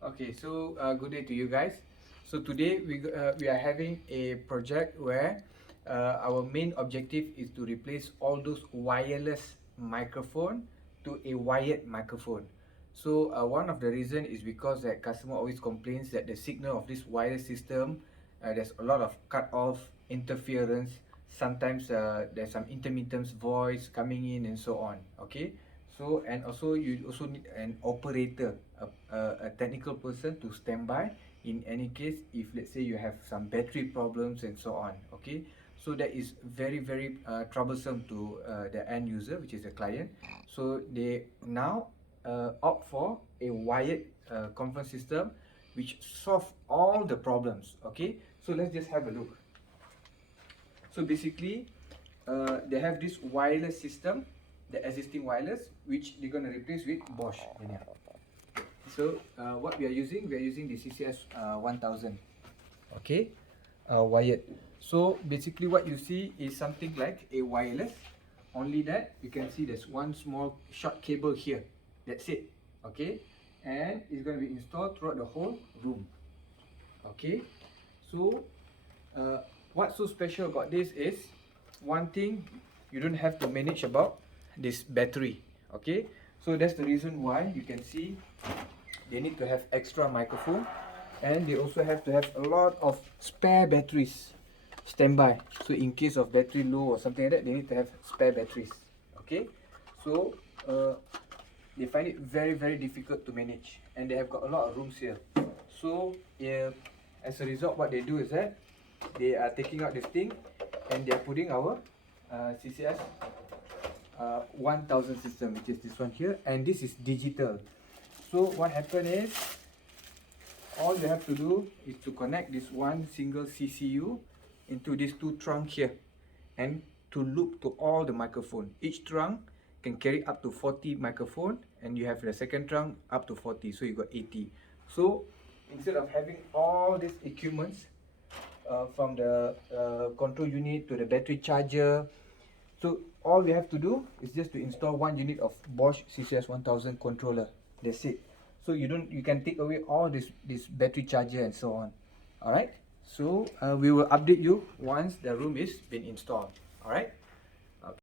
Okay, so good day to you guys. So today we are having a project where our main objective is to replace all those wireless microphone to a wired microphone. So one of the reason is because that customer always complains that the signal of this wireless system, there's a lot of cut off, interference. Sometimes there's some intermittent voice coming in and so on. Okay. So and also you also need an operator, a technical person to stand by in any case if let's say you have some battery problems and so on. Okay, so that is very troublesome to the end user, which is the client. So they now opt for a wired conference system which solve all the problems. Okay, so let's just have a look. So basically they have this wireless system, the existing wireless, which they're going to replace with Bosch. So what we are using the CCS 1000. Okay, wired. So basically what you see is something like a wireless, only that you can see there's one small short cable here. That's it. Okay, and it's going to be installed throughout the whole room. Okay, so what's so special about this is one thing, you don't have to manage about this battery. Okay, so that's the reason why you can see they need to have extra microphone, and they also have to have a lot of spare batteries standby, so in case of battery low or something like that, they need to have spare batteries. Okay, so they find it very difficult to manage, and they have got a lot of rooms here. So as a result, what they do is that they are taking out this thing and they are putting our CCS 1000 system, which is this one here, and this is digital. So what happened is, all you have to do is to connect this one single CCU into these two trunks here, and to loop to all the microphone. Each trunk can carry up to 40 microphone, and you have the second trunk up to 40, so you got 80. So instead of having all these equipments from the control unit to the battery charger, so all we have to do is just to install one unit of Bosch CCS 1000 controller. That's it. So you can take away all this battery charger and so on. All right. So we will update you once the room is been installed. All right.